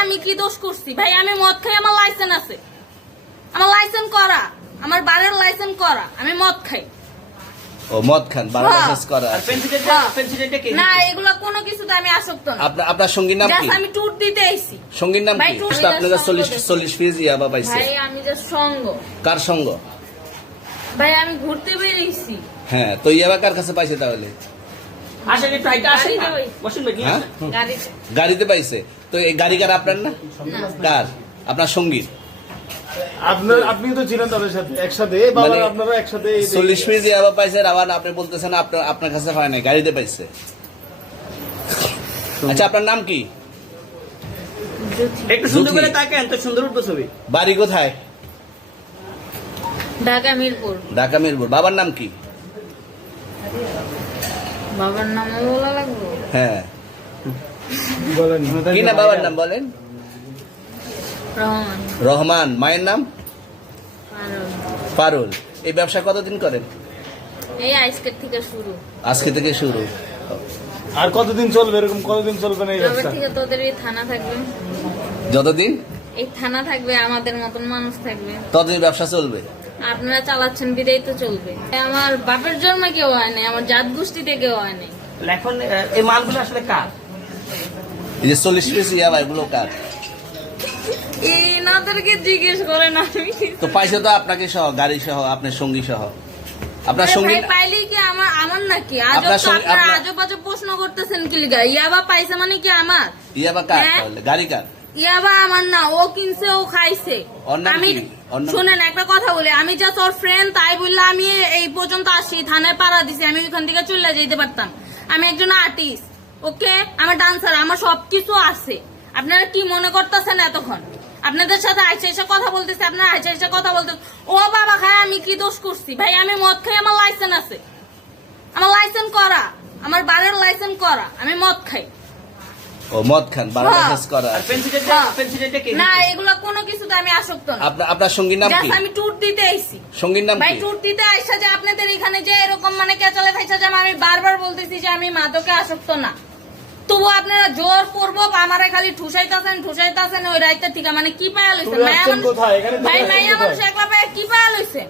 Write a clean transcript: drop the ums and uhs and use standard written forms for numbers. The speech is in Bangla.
আমি কি দোষ করছি ভাই? আমি মদ খাই, আমার লাইসেন্স আছে, আমার লাইসেন্স করা, আমার বারের লাইসেন্স করা, আমি মদ খাই। ও মদ খান, বারের লাইসেন্স করা আর আছে। পেন্সিডেন্টটা কে না, দিছে? এগুলা কোনো কিছুতে আমি আসক্ত না। আপনার সঙ্গীর নাম কি? জাস্ট আমি ট্যুর দিতে আইছি সঙ্গীর নাম ভাই, কি? টুর আপনারা দিতে 40 পিস ইয়াবা পাইছে। ভাই। আমি জাস্ট সঙ্গ কার সঙ্গ? ভাই, আমি ঘুরতে বেরিয়েছি। হ্যাঁ, তো ইয়াবা কার কাছে পাইছে তাহলে? আসেন একটু হাইটা আসেন না। গাড়িতে ওই। বসুন ভাই, নিয়ে হ্যাঁ? আসেন। গাড়িতে গাড়িতে পাইছে। তো এই গাড়ি কার, আপনার না? না। কার? আপনার সঙ্গীর? আপনি তো ছিলেন তাদের সাথে একসাথে, বাবা মানে আপনারা একসাথে 40 পিস ইয়াবা পাইছে, আবার আপনি বলতেছেন আপনার কাছে হয় নাই, গাড়িতে পাইছে। আচ্ছা, আপনার নাম কি? জ্যোতি। একটু সুন্দর করে জ্যোতি। তাকান, তো সুন্দর উঠবো ছবি। বাড়ি কোথায়? ঢাকা মিরপুর। ঢাকা মিরপুর। বাবার নাম কি? বাবার নামও বলা লাগবে? হ্যাঁ, বলেন কি না বাবার নাম বলেন? রহমান। রহমান। মায়ের নাম? আর পারুল। এই ব্যবসা কতদিন করেন? এই আজকের থেকে শুরু। আজকে থেকে শুরু। আর কতদিন চলবে, এরকম কতদিন চলবে না এই তবে ব্যবসা? থেকে তোদের এই থানা থাকবে, যতদিন এই থানা থাকবে, আমাদের মতন মানুষ থাকবে। ততদিন ব্যবসা চলবে। আপনারা চালাচ্ছেন বিদায় তো চলবে। আমার বাপের জন্মে কেউ হয় নাই, আমার জাত গোষ্ঠীতে কেউ হয় নাই। তাহলে এখন এই মালগুলো আসলে কার? এই যে 40 পিস ইয়াবা, এগুলো কার? এনাদেরকে জিজ্ঞেস করেন। আমি তো পাইছে তো আপনাকে সহ, গাড়ি সহ, আপনার সঙ্গী সহ। আপনার আরে সঙ্গী ভাই, পাইলেই কি আমার নাকি? আজব আপনার তো সঙ্গে- আপনারা আপনার- আজব আজব প্রশ্ন করতেছেন কি লিগা? ইয়াবা পাইছে মানে কি আমার? ইয়াবা কার হ্যাঁ? তাহলে? গাড়ি কার? ইয়াবা আমার না, ও কিনছে, ও খাইছে। ওর নাম আমি কি? ওর নাম- শুনেন একটা কথা বলি, আমি জাস্ট ওর ফ্রেন্ড, তাই বললে আমি এই পর্যন্ত আসি, থানায় পাড়া দিছি, আমি ওইখান থেকে চলে যেতে পারতাম। আমি একজন আর্টিস্ট, ওকে, আমার ডান্সার, আমার সবকিছু আছে। আপনারা কি মনে করতেছেন এতক্ষণ? আপনাদের সাথে আইসা এসে কথা বলতেছে, আপনারা আইসা এসে কথা বলতেছে। ও বাবা খায়, আমি কি দোষ করছি ভাই? আমি মদ খাই, আমার লাইসেন্স আছে, আমার লাইসেন্স করা, আমার বারের লাইসেন্স করা, আমি মদ খাই। ও মদ খান, বারের হ্যাঁ। লাইসেন্স করা আর আছে। পেন্সিডেন্টটা কে না, দিছে? এগুলা কোনো কিছুতে আমি আসক্ত না। আপনার সঙ্গীর নাম কি? জাস্ট আমি ট্যুর দিতে আইছি সঙ্গীর নাম ভাই। কি? ট্যুর দিতে আইসা যে আপনাদের এখানে যে এরকম মানে কেচালে ফাইসা যে আমি বারবার বলতেছি যে আমি মাদকে আসক্ত না, তবু আপনারা জোর করবো আমারে খালি ঠুসাইতাছেন ওই রাইতে থেকে। মানে কি পায়া লইছেন? তুমি মায়া আসছেন মানুষ কোথায়? এখানে তুমি ভাই, আসছেন মায়া কোথায়? মানুষ একলা পায়া কি পায়া লইছেন?